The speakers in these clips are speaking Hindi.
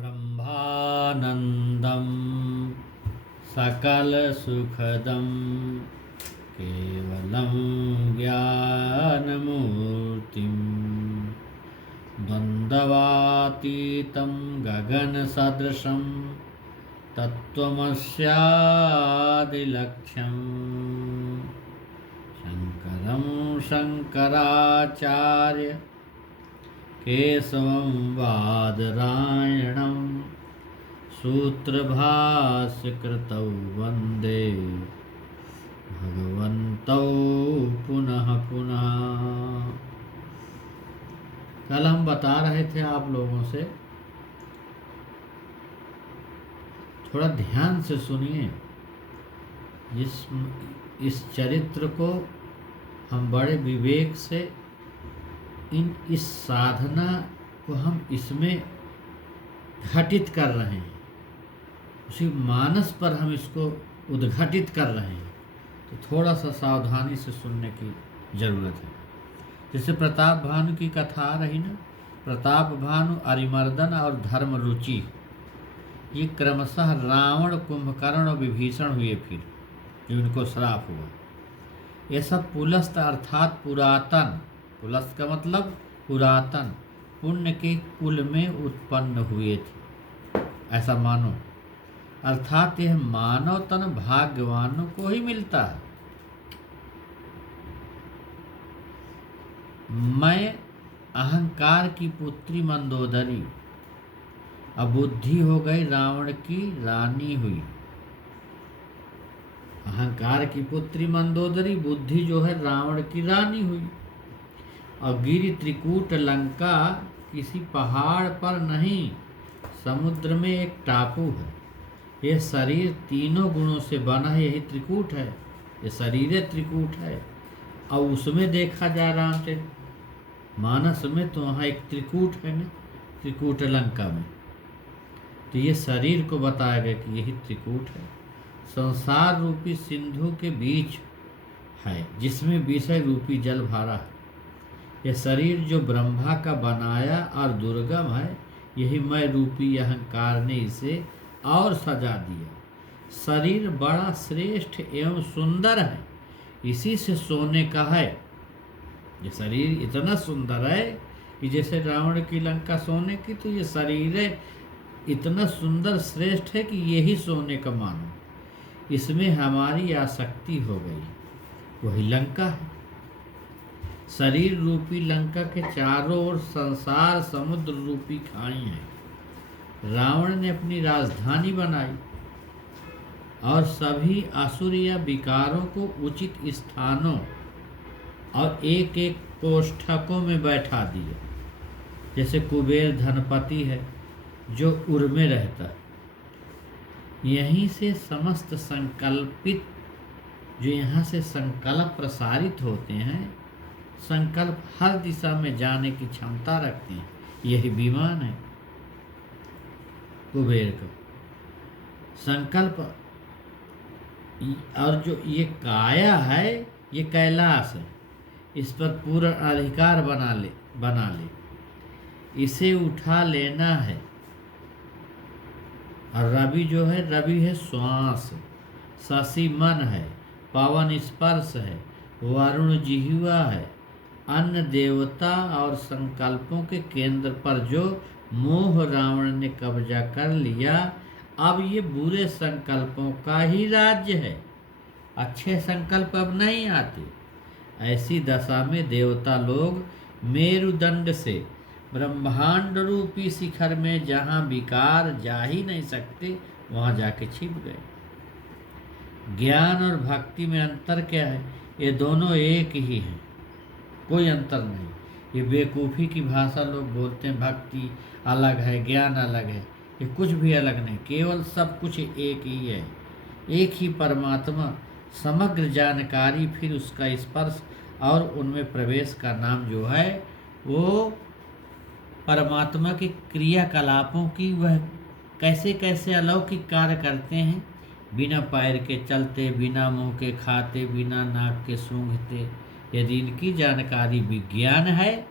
ब्रह्मानन्दं सकलसुखदं केवलं ज्ञानमूर्तिं द्वन्द्वातीतं गगनसदृशं तत्त्वमस्यादिलक्ष्यम् शङ्करं शङ्कराचार्य केशवं बादरायणं सूत्रभाष्यकृतौ वन्दे भगवन्तौ पुनः पुनः। कल हम बता रहे थे आप लोगों से, थोड़ा ध्यान से सुनिए। इस चरित्र को हम बड़े विवेक से इस साधना को हम इसमें घटित कर रहे हैं, उसी मानस पर हम इसको उद्घाटित कर रहे हैं, तो थोड़ा सा सावधानी से सुनने की जरूरत है। जैसे प्रताप भानु की कथा आ रही ना, प्रताप भानु, अरिमर्दन और धर्म रुचि, ये क्रमशः रावण, कुंभकर्ण और विभीषण हुए, फिर जो इनको श्राप हुआ। ये सब पुलस्त अर्थात पुरातन, पुलस्त का मतलब पुरातन, पुण्य के कुल में उत्पन्न हुए थे, ऐसा मानो। अर्थात यह मानव तन भाग्यवानों को ही मिलता है। मैं अहंकार की पुत्री मंदोदरी, अब बुद्धि हो गई रावण की रानी हुई। अहंकार की पुत्री मंदोदरी, बुद्धि जो है रावण की रानी हुई। और गिरि त्रिकूट लंका किसी पहाड़ पर नहीं, समुद्र में एक टापू है। यह शरीर तीनों गुणों से बना है, यही त्रिकूट है, ये शरीर त्रिकूट है। और उसमें देखा जा रामचरित मानस में, तो वहाँ एक त्रिकूट है ना, त्रिकूट लंका में। तो ये शरीर को बताया गया कि यही त्रिकूट है, संसार रूपी सिंधु के बीच है, जिसमें विषय रूपी जल भरा है। यह शरीर जो ब्रह्मा का बनाया और दुर्गम है, यही मैं रूपी अहंकार ने इसे और सजा दिया। शरीर बड़ा श्रेष्ठ एवं सुंदर है, इसी से सोने का है। ये शरीर इतना सुंदर है कि जैसे रावण की लंका सोने की, तो ये शरीर है इतना सुंदर श्रेष्ठ है कि यही सोने का मानो। इसमें हमारी आसक्ति हो गई, वही लंका है। शरीर रूपी लंका के चारों ओर संसार समुद्र रूपी खाई है। रावण ने अपनी राजधानी बनाई और सभी असुर या विकारों को उचित स्थानों और एक एक कोष्ठकों में बैठा दिया। जैसे कुबेर धनपति है जो उर में रहता है, यहीं से समस्त संकल्पित, जो यहाँ से संकल्प प्रसारित होते हैं, संकल्प हर दिशा में जाने की क्षमता रखते हैं, यही विमान है कुबेर का संकल्प। और जो ये काया है, ये कैलाश है, इस पर पूर्ण अधिकार बना ले, इसे उठा लेना है। और रवि जो है, रवि है श्वास, शशि मन है, पवन स्पर्श है, वरुण जिह्वा है, अन्य देवता और संकल्पों के केंद्र पर जो मोह रावण ने कब्जा कर लिया, अब ये बुरे संकल्पों का ही राज्य है, अच्छे संकल्प अब नहीं आते। ऐसी दशा में देवता लोग मेरुदंड से ब्रह्मांड रूपी शिखर में, जहाँ विकार जा ही नहीं सकते, वहाँ जाके छिप गए। ज्ञान और भक्ति में अंतर क्या है? ये दोनों एक ही हैं, कोई अंतर नहीं। ये बेवकूफ़ी की भाषा लोग बोलते हैं, भक्ति अलग है, ज्ञान अलग है। ये कुछ भी अलग नहीं, केवल सब कुछ एक ही है, एक ही परमात्मा। समग्र जानकारी, फिर उसका स्पर्श और उनमें प्रवेश का नाम जो है, वो परमात्मा के क्रियाकलापों की, वह कैसे कैसे अलौकिक कार्य करते हैं, बिना पैर के चलते, बिना मुंह के खाते, बिना नाक के सूंघते। यदि इनकी जानकारी विज्ञान है,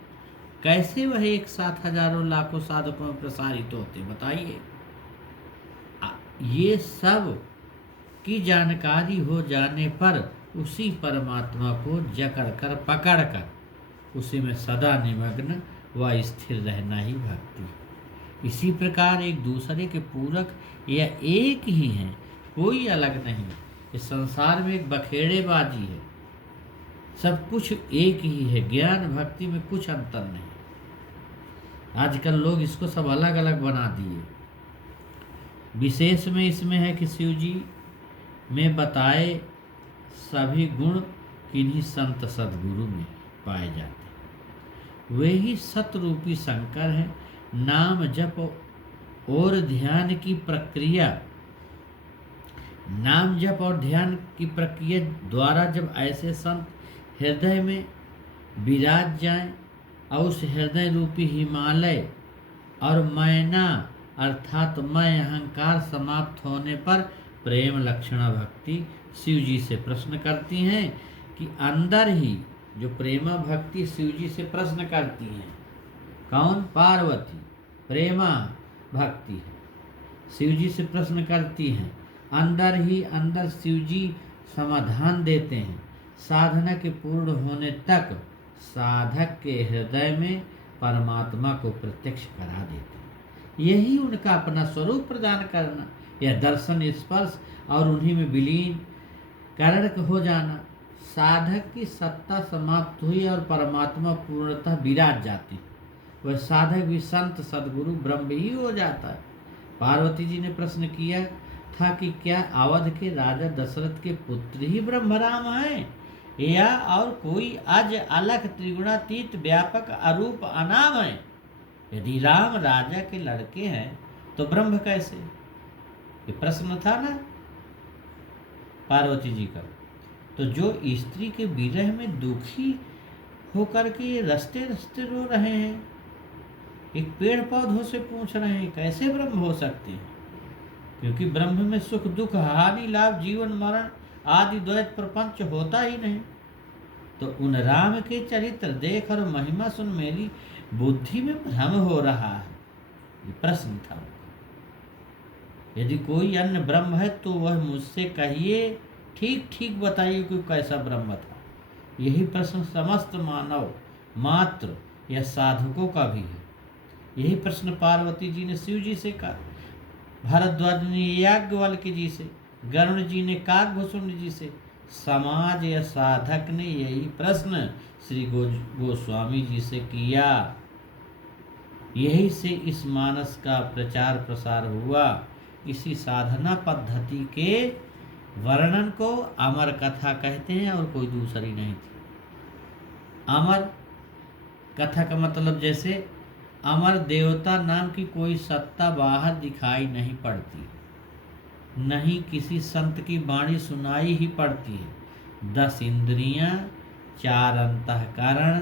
कैसे वह एक साथ हजारों लाखों साधकों में प्रसारित होते, बताइए। ये सब की जानकारी हो जाने पर उसी परमात्मा को जकड़ कर पकड़ कर उसी में सदा निमग्न व स्थिर रहना ही भक्ति। इसी प्रकार एक दूसरे के पूरक या एक ही हैं, कोई अलग नहीं। इस संसार में एक बखेड़ेबाजी है, सब कुछ एक ही है। ज्ञान भक्ति में कुछ अंतर नहीं। आजकल लोग इसको सब अलग अलग बना दिए। विशेष में इसमें है कि शिव जी में बताए सभी गुण किन्हीं संत सद्गुरु में पाए जाते। वे ही सतरूपी शंकर हैं। नाम जप और ध्यान की प्रक्रिया, नाम जप और ध्यान की प्रक्रिया द्वारा जब ऐसे संत हृदय में विराज जाएं और उस हृदय रूपी हिमालय और मैना अर्थात मैं अहंकार समाप्त होने पर प्रेम लक्षणा भक्ति शिव जी से प्रश्न करती हैं कि अंदर ही जो प्रेमा भक्ति शिव जी से प्रश्न करती हैं, कौन? पार्वती प्रेमा भक्ति है, शिव जी से प्रश्न करती हैं। अंदर ही अंदर शिव जी समाधान देते हैं। साधना के पूर्ण होने तक साधक के हृदय में परमात्मा को प्रत्यक्ष करा देते हैं। यही उनका अपना स्वरूप प्रदान करना, यह दर्शन स्पर्श और उन्हीं में विलीन करण हो जाना। साधक की सत्ता समाप्त हुई और परमात्मा पूर्णतः विराज जाती, वह साधक भी संत सद्गुरु ब्रह्म ही हो जाता है। पार्वती जी ने प्रश्न किया था कि क्या अवध के राजा दशरथ के पुत्र ही ब्रह्मराम हैं या और कोई अज अलख त्रिगुणातीत व्यापक अरूप अनाम है? यदि राम राजा के लड़के हैं तो ब्रह्म कैसे? ये प्रश्न था ना पार्वती जी का। तो जो स्त्री के विरह में दुखी होकर के रस्ते रस्ते रो रहे हैं, एक पेड़ पौधों से पूछ रहे हैं कैसे ब्रह्म हो सकते हैं? क्योंकि ब्रह्म में सुख दुख हानि लाभ जीवन मरण आदि द्वैत प्रपंच होता ही नहीं। तो उन राम के चरित्र देख और महिमा सुन मेरी बुद्धि में भ्रम हो रहा है, ये प्रश्न था। यदि कोई अन्य ब्रह्म है तो वह मुझसे कहिए, ठीक ठीक बताइए कि कैसा ब्रह्म था। यही प्रश्न समस्त मानव मात्र या साधकों का भी है। यही प्रश्न पार्वती जी ने शिव जी से कहा, भारद्वाज ने याज्ञवल्क्य जी से, गरुण जी ने काकभूषुंड जी से, समाज या साधक ने यही प्रश्न श्री गोस्वामी जी से किया। यही से इस मानस का प्रचार प्रसार हुआ। इसी साधना पद्धति के वर्णन को अमर कथा कहते हैं और कोई दूसरी नहीं थी। अमर कथा का मतलब जैसे अमर देवता नाम की कोई सत्ता बाहर दिखाई नहीं पड़ती, नहीं किसी संत की वाणी सुनाई ही पड़ती है। 10 इंद्रियां, 4 अंतःकरण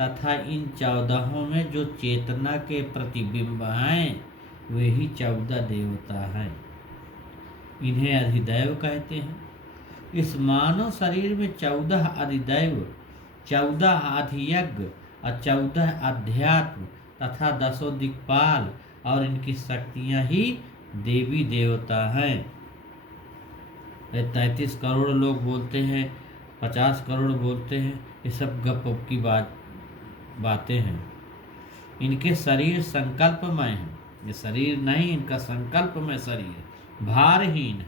तथा इन 14 में जो चेतना के प्रतिबिंब हैं वे ही 14 देवता हैं। इन्हें अधिदैव कहते हैं। इस मानव शरीर में 14 अधिदैव, 14 अधियज्ञ और 14 अध्यात्म तथा 10 दिक्पाल और इनकी शक्तियां ही देवी देवता हैं। 33 करोड़ लोग बोलते हैं, 50 करोड़ बोलते हैं, ये सब गप की बातें हैं। इनके शरीर संकल्पमय हैं, ये शरीर नहीं, इनका संकल्पमय शरीर भारहीन है।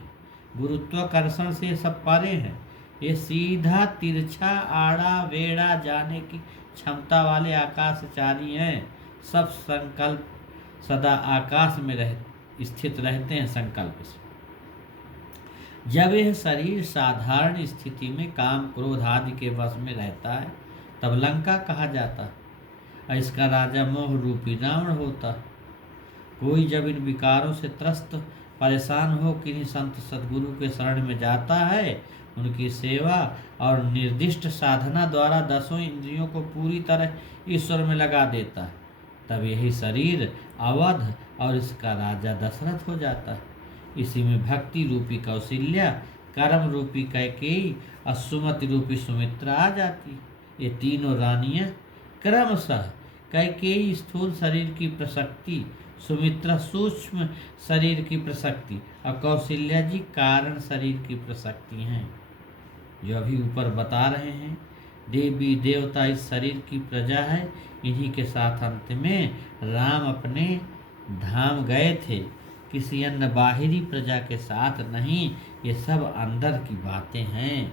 गुरुत्वाकर्षण से सब परे हैं। ये सीधा तिरछा आड़ा वेड़ा जाने की क्षमता वाले आकाशचारी हैं। सब संकल्प सदा आकाश में स्थित रहते हैं संकल्प से। जब यह शरीर साधारण स्थिति में काम क्रोध आदि के वश में रहता है तब लंका कहा जाता है और इसका राजा मोह रूपी रावण होता है। कोई जब इन विकारों से त्रस्त परेशान हो किन्हीं संत सद्गुरु के शरण में जाता है, उनकी सेवा और निर्दिष्ट साधना द्वारा 10 इंद्रियों को पूरी तरह ईश्वर में लगा देता है, तब यही शरीर अवध और इसका राजा दशरथ हो जाता है। इसी में भक्ति रूपी कौशल्या, कर्म रूपी कैकेयी और सुमति रूपी सुमित्रा आ जाती। ये तीनों रानियां क्रमशः कैकेयी स्थूल शरीर की प्रशक्ति, सुमित्रा सूक्ष्म शरीर की प्रशक्ति और कौशल्या जी कारण शरीर की प्रशक्ति हैं। जो अभी ऊपर बता रहे हैं, देवी देवता इस शरीर की प्रजा है। इन्हीं के साथ अंत में राम अपने धाम गए थे, किसी अन्य बाहरी प्रजा के साथ नहीं। ये सब अंदर की बातें हैं,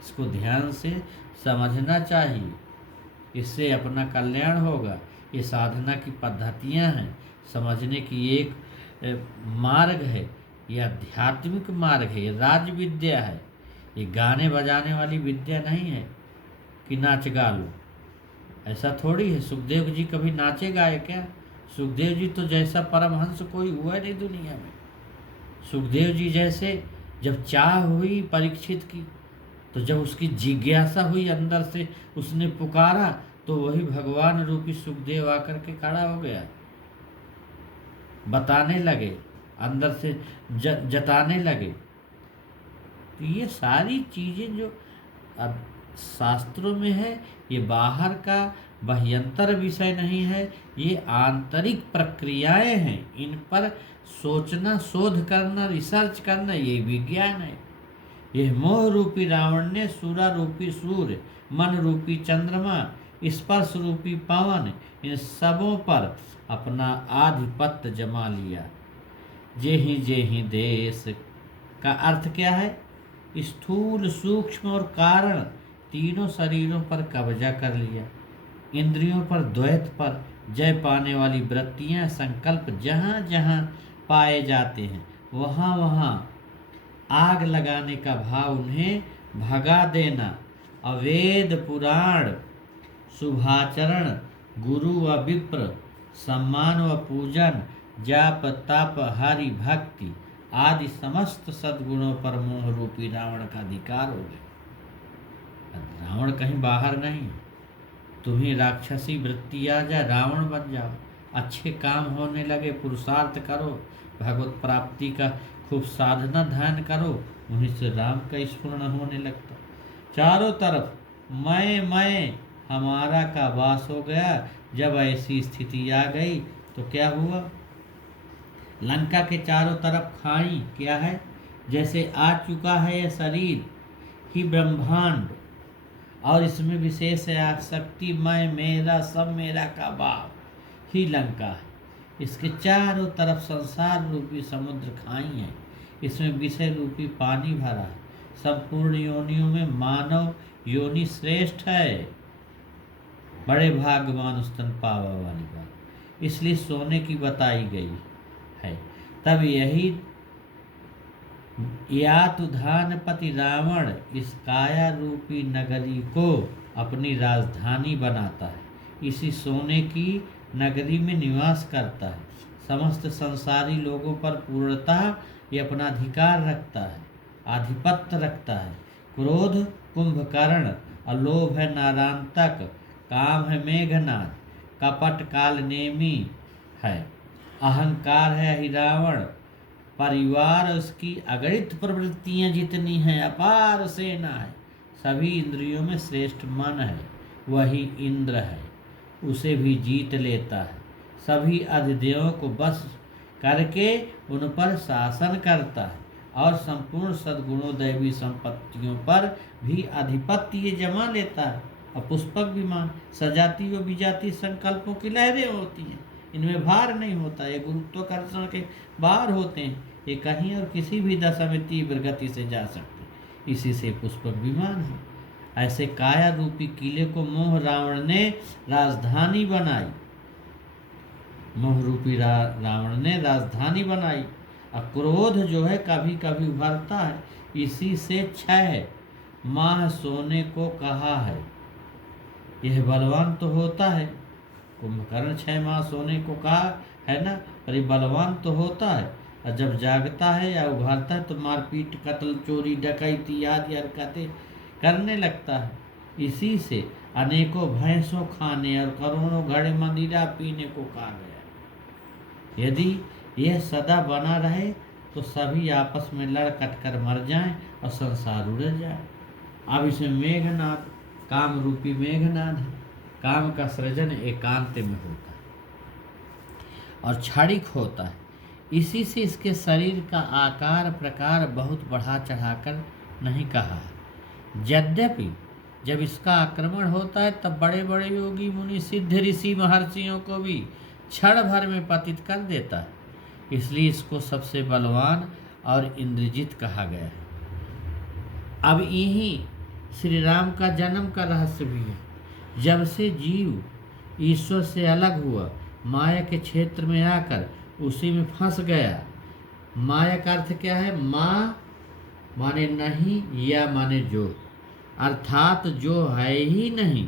इसको ध्यान से समझना चाहिए, इससे अपना कल्याण होगा। ये साधना की पद्धतियां हैं, समझने की एक मार्ग है, ये आध्यात्मिक मार्ग है, ये राज विद्या है। ये गाने बजाने वाली विद्या नहीं है कि नाच गा लो, ऐसा थोड़ी है। सुखदेव जी कभी नाचे गाए क्या? सुखदेव जी तो जैसा परमहंस कोई हुआ नहीं दुनिया में। सुखदेव जी जैसे जब चाह हुई परीक्षित की, तो जब उसकी जिज्ञासा हुई अंदर से, उसने पुकारा, तो वही भगवान रूपी सुखदेव आकर के खड़ा हो गया, बताने लगे, अंदर से जताने लगे। तो ये सारी चीजें जो अब शास्त्रों में है, ये बाहर का बाह्यंतर विषय नहीं है, ये आंतरिक प्रक्रियाएं हैं। इन पर सोचना, शोध करना, रिसर्च करना, ये विज्ञान है। यह मोह रूपी रावण ने सूरा रूपी सूर्य, मन रूपी चंद्रमा, स्पर्श रूपी पवन, इन सबों पर अपना आधिपत्य जमा लिया। जे ही देश का अर्थ क्या है? स्थूल, सूक्ष्म और कारण तीनों शरीरों पर कब्जा कर लिया। इंद्रियों पर, द्वैत पर जय पाने वाली वृत्तियां, संकल्प जहाँ जहाँ पाए जाते हैं, वहाँ वहाँ आग लगाने का भाव उन्हें भगा देना। अवेद पुराण, शुभाचरण, गुरु व विप्र, सम्मान व पूजन, जाप ताप हरि भक्ति आदि समस्त सद्गुणों पर मोह रूपी रावण का अधिकार हो गया। रावण कहीं बाहर नहीं, तुम्हें राक्षसी वृत्ति आ जाए, रावण बन जाओ, अच्छे काम होने लगे, पुरुषार्थ करो, भगवत प्राप्ति का खूब साधना ध्यान करो, वहीं से राम का स्मरण होने लगता। चारों तरफ मैं हमारा का वास हो गया। जब ऐसी स्थिति आ गई तो क्या हुआ? लंका के चारों तरफ खाई क्या है? जैसे आ चुका है यह शरीर ही ब्रह्मांड, और इसमें विशेष आसक्ति, मैं मेरा सब मेरा का भाव ही लंका है। इसके चारों तरफ संसार रूपी समुद्र खाई है, इसमें विषय रूपी पानी भरा है। संपूर्ण योनियों में मानव योनि श्रेष्ठ है, बड़े भाग्यवान स्तन पावा वाली बात, इसलिए सोने की बताई गई है। तब यही यातुधानपति रावण इस काया रूपी नगरी को अपनी राजधानी बनाता है। इसी सोने की नगरी में निवास करता है। समस्त संसारी लोगों पर पूर्णतः ये अपना अधिकार रखता है, आधिपत्य रखता है। क्रोध कुंभकर्ण, अलोभ है नारांतक, काम है मेघनाद, कपट काल नेमी है, अहंकार है हिरावण, परिवार उसकी अगणित प्रवृत्तियां जितनी हैं, अपार सेना है। सभी इंद्रियों में श्रेष्ठ मन है, वही इंद्र है, उसे भी जीत लेता है। सभी अधिदेवों को बस करके उन पर शासन करता है, और संपूर्ण सद्गुणों दैवी संपत्तियों पर भी आधिपत्य ये जमा लेता है। और पुष्पक विमान, सजाती व विजाती संकल्पों की लहरें होती हैं, इनमें भार नहीं होता। ये गुरुत्वाकर्षण के बाहर होते हैं, ये कहीं और किसी भी दशा में तीव्र गति से जा सकते, इसी से पुष्पक विमान है। ऐसे काया रूपी किले को मोह रावण ने राजधानी बनाई, मोह रूपी रावण ने राजधानी बनाई। और क्रोध जो है कभी कभी उभरता है, इसी से 6 माह सोने को कहा है। यह बलवान तो होता है, कुंभकर्ण 6 माह सोने को कहा है ना, पर ये बलवान तो होता है। और जब जागता है या उभरता है तो मारपीट, कत्ल, चोरी, डकैती आदि हरकतें करने लगता है। इसी से अनेकों भैंसों खाने और करोड़ों घड़े मदिरा पीने को कहा गया। यदि यह सदा बना रहे तो सभी आपस में लड़ कट कर मर जाएं और संसार उड़ जाए। अब इसमें मेघनाद, काम रूपी मेघनाद है, काम का सृजन एकांत में होता है और क्षणिक होता है। इसी से इसके शरीर का आकार प्रकार बहुत बढ़ा चढ़ाकर नहीं कहा है। यद्यपि जब इसका आक्रमण होता है तब बड़े बड़े योगी मुनि सिद्ध ऋषि महर्षियों को भी क्षण भर में पतित कर देता है। इसलिए इसको सबसे बलवान और इंद्रजित कहा गया है। अब यही श्री राम का जन्म का रहस्य भी है। जब से जीव ईश्वर से अलग हुआ, माया के क्षेत्र में आकर उसी में फंस गया। माया का अर्थ क्या है? माँ माने नहीं या माने जो, अर्थात जो है ही नहीं,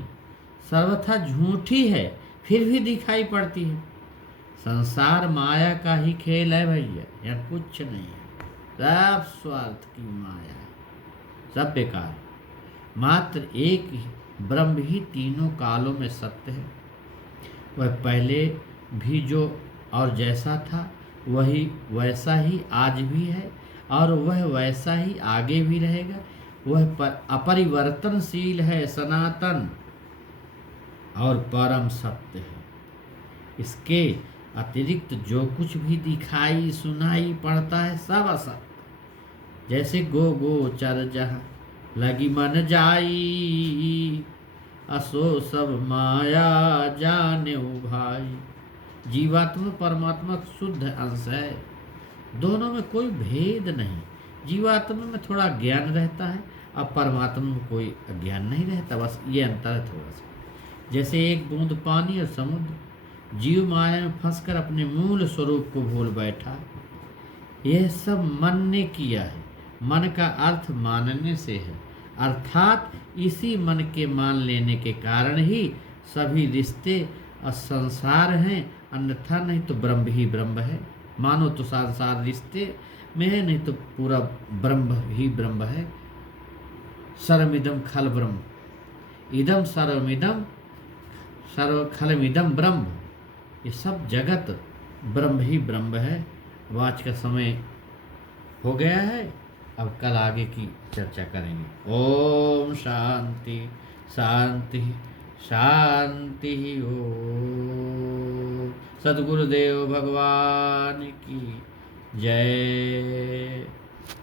सर्वथा झूठी है फिर भी दिखाई पड़ती है। संसार माया का ही खेल है भैया, यहाँ कुछ नहीं है, सब स्वार्थ की माया है, सब बेकार। मात्र एक ही ब्रह्म ही तीनों कालों में सत्य है। वह पहले भी जो और जैसा था वही वैसा ही आज भी है और वह वैसा ही आगे भी रहेगा। वह अपरिवर्तनशील है, सनातन और परम सत्य है। इसके अतिरिक्त जो कुछ भी दिखाई सुनाई पड़ता है सब असत्य। जैसे गोचर जहाँ लगी मन जाई, असो सब माया जाने भाई। जीवात्मा परमात्मा शुद्ध अंश है, दोनों में कोई भेद नहीं। जीवात्मा में थोड़ा ज्ञान रहता है, अब परमात्मा में कोई अज्ञान नहीं रहता, बस ये अंतर है थोड़ा सा। जैसे एक बूंद पानी और समुद्र। जीव माया में फंसकर अपने मूल स्वरूप को भूल बैठा। यह सब मन ने किया है। मन का अर्थ मानने से है, अर्थात इसी मन के मान लेने के कारण ही सभी रिश्ते और संसार हैं, अन्यथा नहीं तो ब्रह्म ही ब्रह्म है। मानो तो संसार रिश्ते में है, नहीं तो पूरा ब्रह्म ही ब्रह्म है। सर्वमिदं खल ब्रह्म, इदम सर्वमिदं सर्व खलमिदं ब्रह्म। ये सब जगत ब्रह्म ही ब्रह्म है। अब आज का समय हो गया है, अब कल आगे की चर्चा करेंगे। ओम शांति शांति शांति। ओम सद्गुरुदेव भगवान की जय।